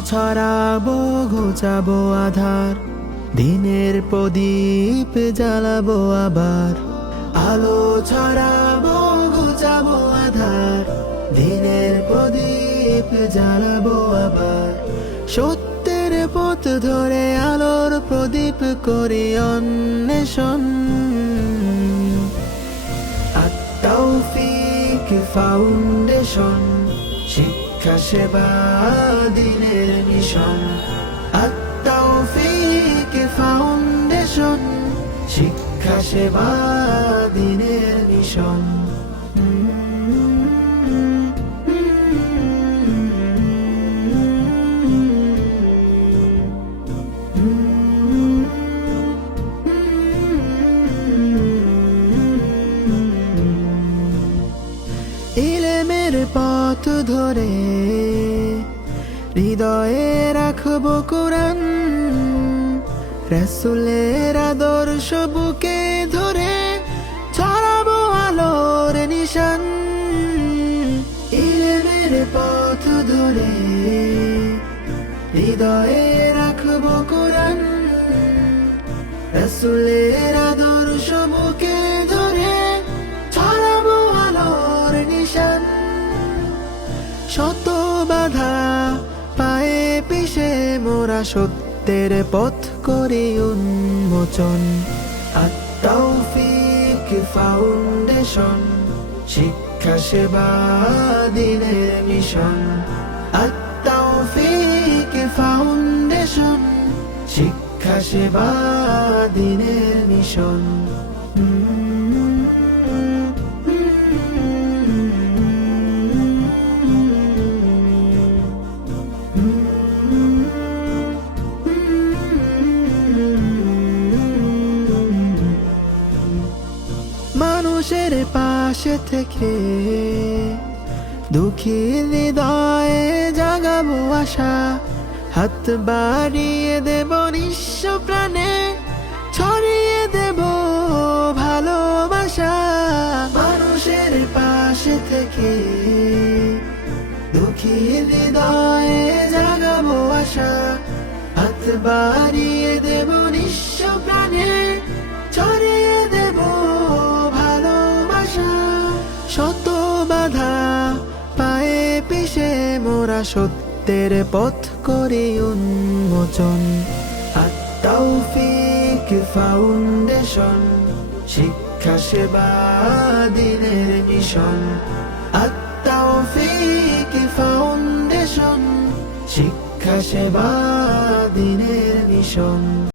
ছড়াবো, ঘুচাবো আধার। দিনের প্রদীপ জ্বালাবো আবার। আলো ছড়াবো, ঘুচাবো আধার। দিনের প্রদীপ জ্বালাবো আবার। সত্যের পথ ধরে আলোর প্রদীপ করি অন্বেষণ। আত্মাউফিক ফাউন্ডেশন শিক্ষা সেবা দিনের মিশন। আত্মাউফিক ফাউন্ডেশন শিক্ষা সেবা দিনের মিশন। পথ ধরে হৃদয়ে রাখব কোরআন। রসুলের আদর্শ বুকে ধরে ছড়াবো আলোর নিশান। ইলেমের পথ ধরে হৃদয়ে রাখব কোরআন। রসুলের শত বাধা পায়ে পিছে মোরা সত্যের পথ করি উন্মোচন। আত্মাউফিক ফাউন্ডেশন, শিক্ষা সেবা দিনের মিশন। আত্মাউফিক ফাউন্ডেশন, শিক্ষা সেবা দিনের মিশন। মানুষের পাশে থেকে দুঃখী হৃদয়ে জাগাবো আশা। হাত বাড়িয়ে দেব নিঃস্ব প্রাণে, ছড়িয়ে দেব ভালোবাসা। মানুষের পাশে থেকে দুঃখী হৃদয়ে জাগাবো আশা। হাত বাড়িয়ে মোরা সত্যের পথ করে উন্মোচন। ফাউন্ডেশন, শিক্ষা সেবা দিনের মিশন। আত্মাউফিক ফাউন্ডেশন, শিক্ষা সেবা দিনের মিশন।